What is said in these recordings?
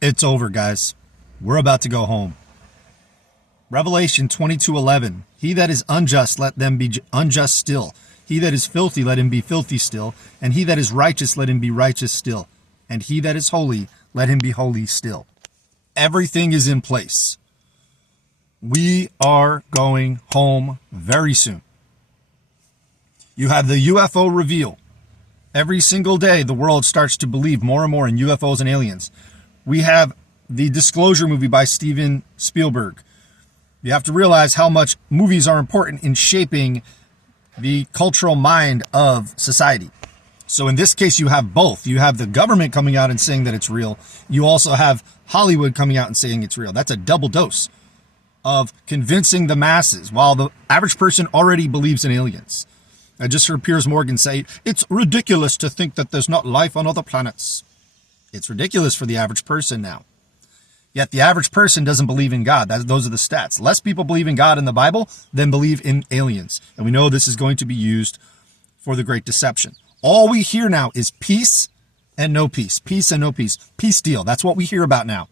It's over, guys. We're about to go home. Revelation 22:11. He that is unjust, let them be unjust still. He that is filthy, let him be filthy still. And he that is righteous, let him be righteous still. And he that is holy, let him be holy still. Everything is in place. We are going home very soon. You have the UFO reveal. Every single day, the world starts to believe more and more in UFOs and aliens. We have the Disclosure movie by Steven Spielberg. You have to realize how much movies are important in shaping the cultural mind of society. So in this case, you have both. You have the government coming out and saying that it's real. You also have Hollywood coming out and saying it's real. That's a double dose of convincing the masses, while the average person already believes in aliens. I just heard Piers Morgan say, it's ridiculous to think that there's not life on other planets. It's ridiculous for the average person now. Yet the average person doesn't believe in God. Those are the stats. Less people believe in God in the Bible than believe in aliens. And we know this is going to be used for the Great Deception. All we hear now is peace and no peace. Peace and no peace. Peace deal. That's what we hear about now.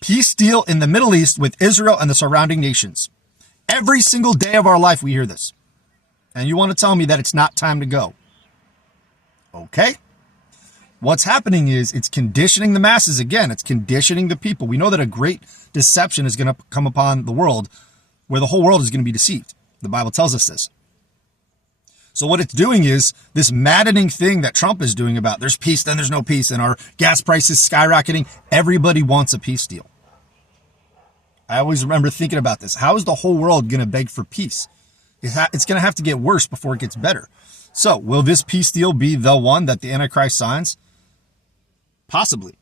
Peace deal in the Middle East with Israel and the surrounding nations. Every single day of our life we hear this. And you want to tell me that it's not time to go. Okay. What's happening is it's conditioning the masses again. It's conditioning the people. We know that a great deception is going to come upon the world where the whole world is going to be deceived. The Bible tells us this. So what it's doing is this maddening thing that Trump is doing about there's peace, then there's no peace, and our gas prices skyrocketing. Everybody wants a peace deal. I always remember thinking about this. How is the whole world going to beg for peace? It's going to have to get worse before it gets better. So will this peace deal be the one that the Antichrist signs? Possibly.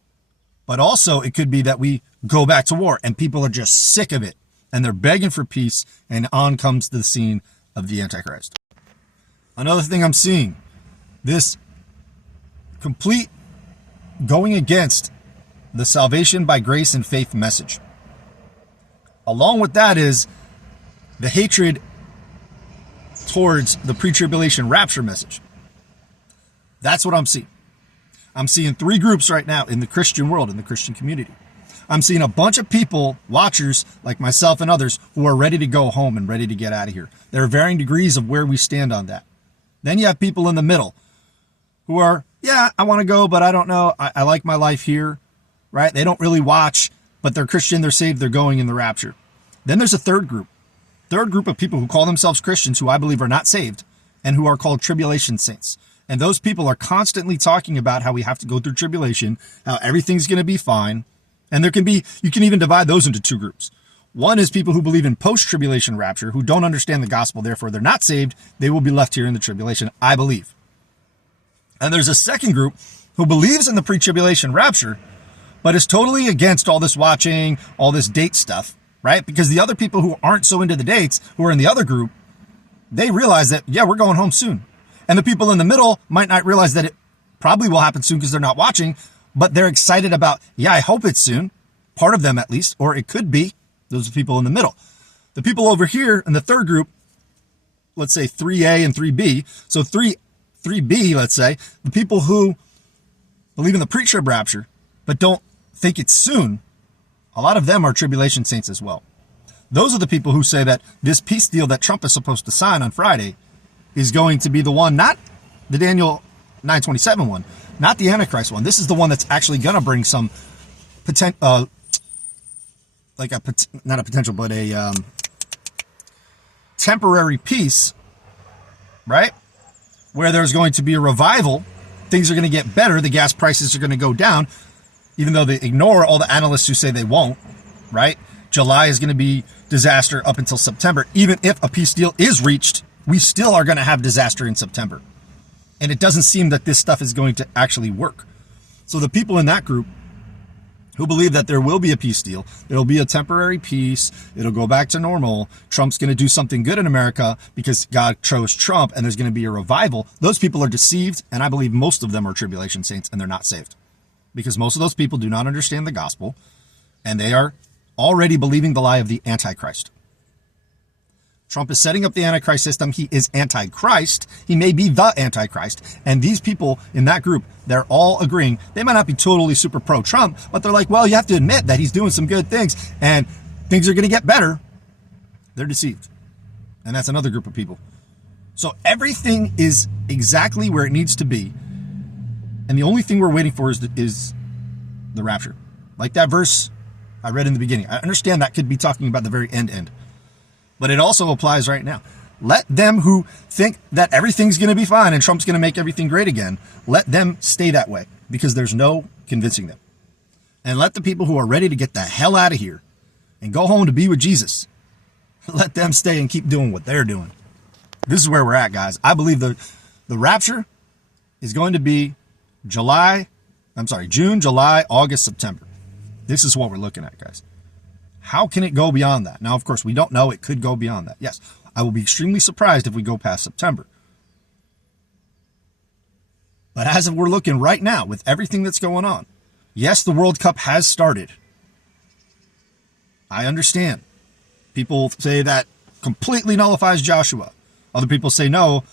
But also it could be that we go back to war and people are just sick of it and they're begging for peace, and on comes the scene of the Antichrist. Another thing I'm seeing, this complete going against the salvation by grace and faith message. Along with that is the hatred towards the pre-tribulation rapture message. That's what I'm seeing. I'm seeing three groups right now in the Christian world, in the Christian community. I'm seeing a bunch of people, watchers like myself and others, who are ready to go home and ready to get out of here. There are varying degrees of where we stand on that. Then you have people in the middle who are, yeah, I want to go, but I don't know. I like my life here, right? They don't really watch, but they're Christian, they're saved, they're going in the rapture. Then there's a third group of people who call themselves Christians, who I believe are not saved, and who are called tribulation saints. And those people are constantly talking about how we have to go through tribulation, how everything's going to be fine. And you can even divide those into two groups. One is people who believe in post-tribulation rapture, who don't understand the gospel, therefore they're not saved. They will be left here in the tribulation, I believe. And there's a second group who believes in the pre-tribulation rapture, but is totally against all this watching, all this date stuff, right? Because the other people who aren't so into the dates, who are in the other group, they realize that, yeah, we're going home soon. And the people in the middle might not realize that it probably will happen soon because they're not watching, but they're excited about, yeah, I hope it's soon. Part of them at least, or it could be. Those are people in the middle. The people over here in the third group, let's say 3A and 3B. So 3B, let's say, the people who believe in the pre-trib rapture, but don't think it's soon, a lot of them are tribulation saints as well. Those are the people who say that this peace deal that Trump is supposed to sign on Friday is going to be the one, not the Daniel 9:27 one, not the Antichrist one. This is the one that's actually going to bring some potential, not a potential, but a temporary peace, right? Where there's going to be a revival. Things are going to get better. The gas prices are going to go down, even though they ignore all the analysts who say they won't, right? July is going to be disaster up until September. Even if a peace deal is reached, we still are going to have disaster in September. And it doesn't seem that this stuff is going to actually work. So the people in that group who believe that there will be a peace deal, there'll be a temporary peace, it'll go back to normal, Trump's going to do something good in America because God chose Trump and there's going to be a revival, those people are deceived, and I believe most of them are tribulation saints and they're not saved. Because most of those people do not understand the gospel, and they are already believing the lie of the Antichrist. Trump is setting up the Antichrist system. He is Antichrist. He may be the Antichrist. And these people in that group, they're all agreeing. They might not be totally super pro-Trump, but they're like, well, you have to admit that he's doing some good things and things are going to get better. They're deceived. And that's another group of people. So everything is exactly where it needs to be. And the only thing we're waiting for is the rapture. Like that verse I read in the beginning. I understand that could be talking about the very end. But it also applies right now. Let them who think that everything's going to be fine and Trump's going to make everything great again, let them stay that way because there's no convincing them. And let the people who are ready to get the hell out of here and go home to be with Jesus, let them stay and keep doing what they're doing. This is where we're at, guys. I believe the rapture is going to be June, July, August, September. This is what we're looking at, guys. How can it go beyond that? Now, of course, we don't know. It could go beyond that. Yes, I will be extremely surprised if we go past September. But as of we're looking right now with everything that's going on, yes, the World Cup has started. I understand. People say that completely nullifies Joshua. Other people say, no,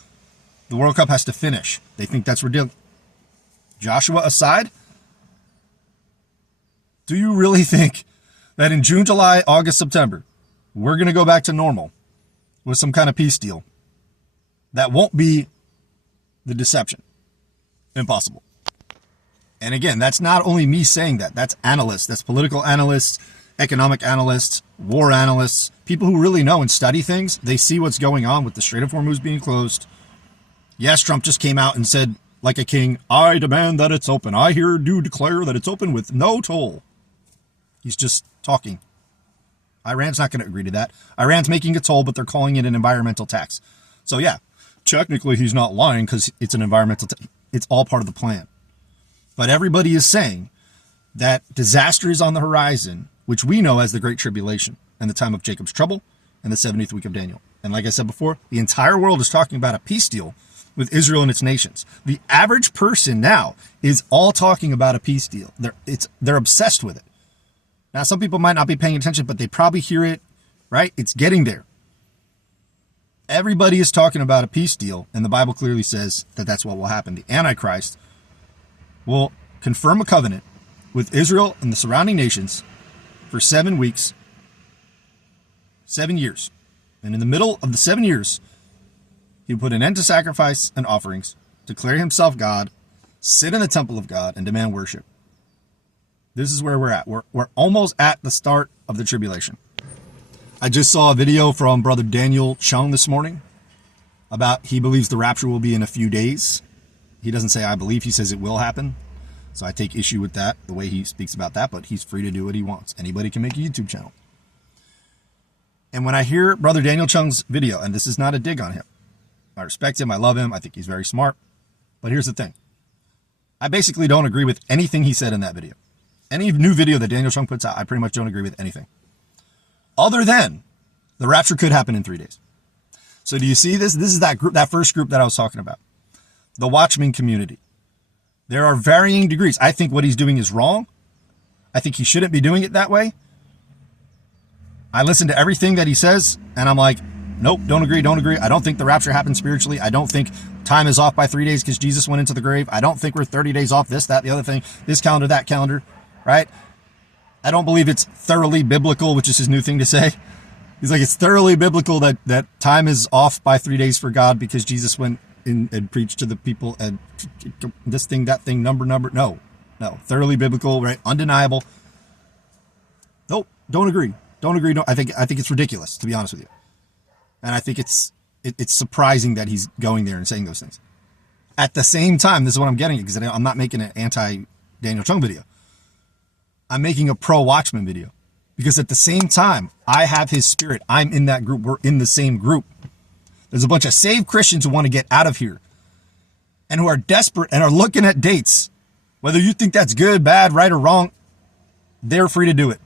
the World Cup has to finish. They think that's ridiculous. Joshua aside, do you really think that in June, July, August, September, we're going to go back to normal with some kind of peace deal? That won't be the deception. Impossible. And again, that's not only me saying that. That's analysts. That's political analysts, economic analysts, war analysts, people who really know and study things. They see what's going on with the Strait of Hormuz being closed. Yes, Trump just came out and said, like a king, I demand that it's open. I here do declare that it's open with no toll. He's just talking. Iran's not going to agree to that. Iran's making a toll, but they're calling it an environmental tax. So yeah, technically he's not lying because it's an environmental tax. It's all part of the plan. But everybody is saying that disaster is on the horizon, which we know as the Great Tribulation and the time of Jacob's trouble and the 70th week of Daniel. And like I said before, the entire world is talking about a peace deal with Israel and its nations. The average person now is all talking about a peace deal. They're obsessed with it. Now, some people might not be paying attention, but they probably hear it, right? It's getting there. Everybody is talking about a peace deal, and the Bible clearly says that that's what will happen. The Antichrist will confirm a covenant with Israel and the surrounding nations for 7 weeks, 7 years. And in the middle of the 7 years, he will put an end to sacrifice and offerings, declare himself God, sit in the temple of God, and demand worship. This is where we're at. We're almost at the start of the tribulation. I just saw a video from Brother Daniel Chung this morning about he believes the rapture will be in a few days. He doesn't say I believe, he says it will happen. So I take issue with that, the way he speaks about that, but he's free to do what he wants. Anybody can make a YouTube channel. And when I hear Brother Daniel Chung's video, and this is not a dig on him, I respect him, I love him, I think he's very smart. But here's the thing. I basically don't agree with anything he said in that video. Any new video that Daniel Chung puts out, I pretty much don't agree with anything. Other than the rapture could happen in 3 days. So do you see this? This is that group, that first group that I was talking about. The Watchmen community. There are varying degrees. I think what he's doing is wrong. I think he shouldn't be doing it that way. I listen to everything that he says, and I'm like, nope, don't agree. I don't think the rapture happened spiritually. I don't think time is off by 3 days because Jesus went into the grave. I don't think we're 30 days off this, that, the other thing, this calendar, that calendar, right? I don't believe it's thoroughly biblical, which is his new thing to say. He's like, it's thoroughly biblical that time is off by 3 days for God because Jesus went in and preached to the people and this thing, that thing, number. No, thoroughly biblical, right? Undeniable. Nope, don't agree. I think it's ridiculous, to be honest with you. And I think it's surprising that he's going there and saying those things. At the same time, this is what I'm getting, because I'm not making an anti-Daniel Chung video. I'm making a pro-Watchman video. Because at the same time, I have his spirit. I'm in that group. We're in the same group. There's a bunch of saved Christians who want to get out of here. And who are desperate and are looking at dates. Whether you think that's good, bad, right, or wrong, they're free to do it.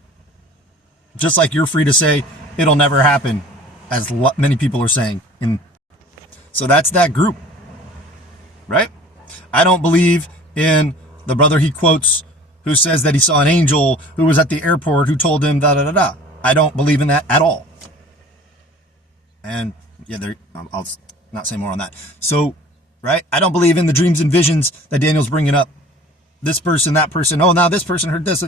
Just like you're free to say, it'll never happen, as many people are saying. So that's that group, right? I don't believe in the brother he quotes who says that he saw an angel who was at the airport who told him da-da-da-da. I don't believe in that at all. And yeah, I'll not say more on that. So, right, I don't believe in the dreams and visions that Daniel's bringing up. This person, that person, oh, now this person heard this.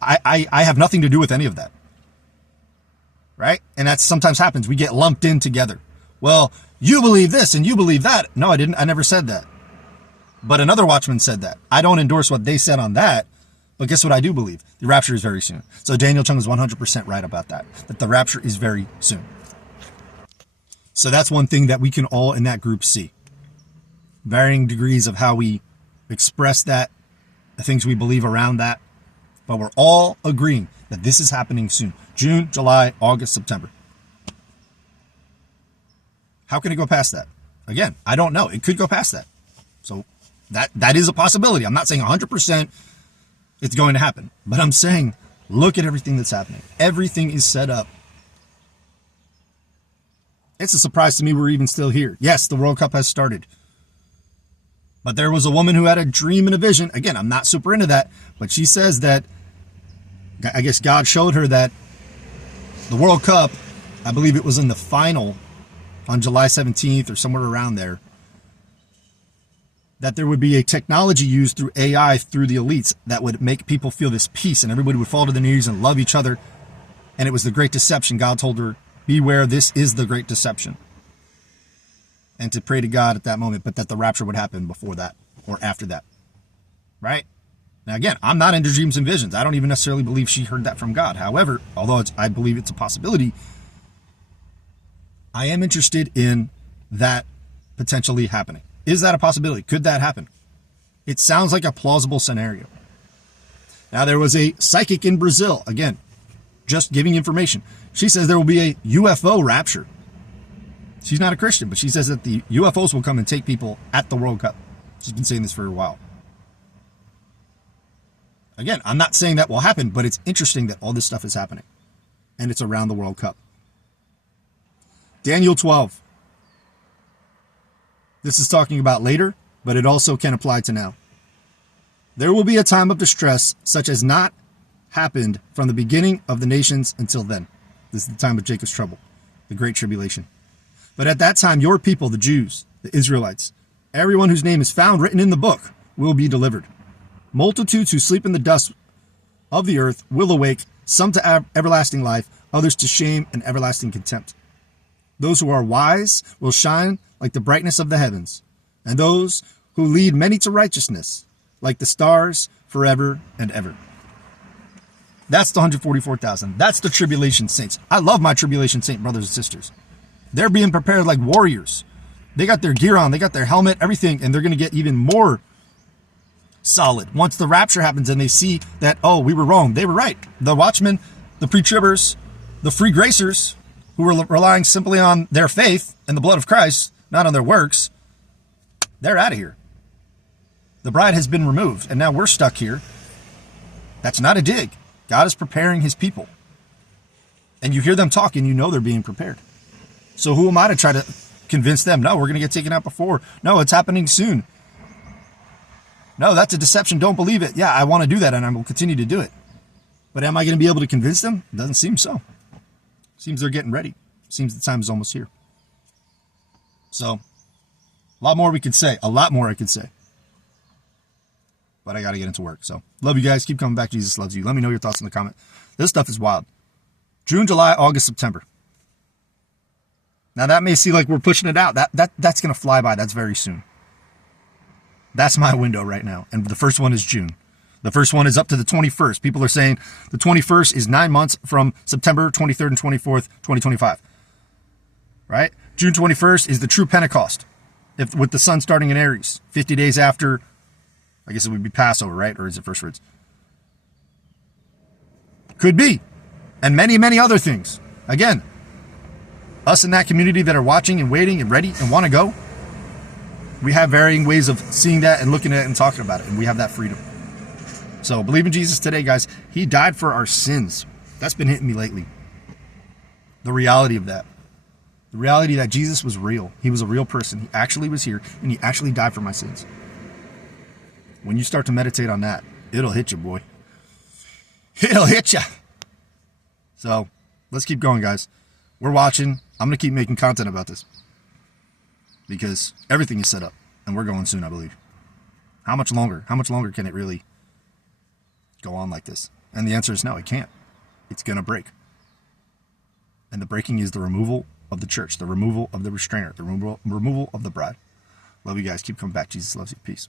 I have nothing to do with any of that. Right? And that sometimes happens. We get lumped in together. Well, you believe this and you believe that. No, I didn't. I never said that. But another Watchman said that. I don't endorse what they said on that. But guess what I do believe? The rapture is very soon. So Daniel Chung is 100% right about that. That the rapture is very soon. So that's one thing that we can all in that group see. Varying degrees of how we express that, the things we believe around that. But we're all agreeing that this is happening soon. June, July, August, September. How can it go past that? Again, I don't know. It could go past that. So that is a possibility. I'm not saying 100% it's going to happen. But I'm saying, look at everything that's happening. Everything is set up. It's a surprise to me we're even still here. Yes, the World Cup has started. But there was a woman who had a dream and a vision. Again, I'm not super into that. But she says that, I guess God showed her that the World Cup, I believe it was in the final on July 17th or somewhere around there, that there would be a technology used through AI through the elites that would make people feel this peace and everybody would fall to their knees and love each other. And it was the great deception. God told her, beware, this is the great deception. And to pray to God at that moment, but that the rapture would happen before that or after that. Right? Now, again, I'm not into dreams and visions. I don't even necessarily believe she heard that from God. However, although I believe it's a possibility, I am interested in that potentially happening. Is that a possibility? Could that happen? It sounds like a plausible scenario. Now, there was a psychic in Brazil, again, just giving information. She says there will be a UFO rapture. She's not a Christian, but she says that the UFOs will come and take people at the World Cup. She's been saying this for a while. Again, I'm not saying that will happen, but it's interesting that all this stuff is happening. And it's around the World Cup. Daniel 12. This is talking about later, but it also can apply to now. There will be a time of distress such as not happened from the beginning of the nations until then. This is the time of Jacob's trouble, the great tribulation. But at that time, your people, the Jews, the Israelites, everyone whose name is found written in the book will be delivered. Multitudes who sleep in the dust of the earth will awake, some to everlasting life, others to shame and everlasting contempt. Those who are wise will shine like the brightness of the heavens, and those who lead many to righteousness, like the stars forever and ever. That's the 144,000. That's the tribulation saints. I love my tribulation saint brothers and sisters. They're being prepared like warriors. They got their gear on, they got their helmet, everything, and they're going to get even more solid. Once the rapture happens and they see that, oh, we were wrong. They were right. The Watchmen, the pre-tribbers, the free gracers who were relying simply on their faith and the blood of Christ, not on their works, they're out of here. The bride has been removed and now we're stuck here. That's not a dig. God is preparing his people. And you hear them talking, you know they're being prepared. So who am I to try to convince them? No, we're going to get taken out before. No, it's happening soon. No, that's a deception. Don't believe it. Yeah, I want to do that and I will continue to do it. But am I going to be able to convince them? Doesn't seem so. Seems they're getting ready. Seems the time is almost here. So, a lot more we could say. A lot more I could say. But I got to get into work. So, love you guys. Keep coming back. Jesus loves you. Let me know your thoughts in the comment. This stuff is wild. June, July, August, September. Now, that may seem like we're pushing it out. That's going to fly by. That's very soon. That's my window right now. And the first one is June. The first one is up to the 21st. People are saying the 21st is 9 months from September 23rd and 24th, 2025. Right? June 21st is the true Pentecost. With the sun starting in Aries. 50 days after, I guess it would be Passover, right? Or is it first fruits? Could be. And many, many other things. Again, us in that community that are watching and waiting and ready and want to go, we have varying ways of seeing that and looking at it and talking about it. And we have that freedom. So believe in Jesus today, guys. He died for our sins. That's been hitting me lately. The reality of that. The reality that Jesus was real. He was a real person. He actually was here and he actually died for my sins. When you start to meditate on that, it'll hit you, boy. It'll hit you. So let's keep going, guys. We're watching. I'm going to keep making content about this because everything is set up and we're going soon, I believe. How much longer? How much longer can it really go on like this? And the answer is no, it can't. It's going to break. And the breaking is the removal of the church, the removal of the restrainer, the removal of the bride. Love you guys. Keep coming back. Jesus loves you. Peace.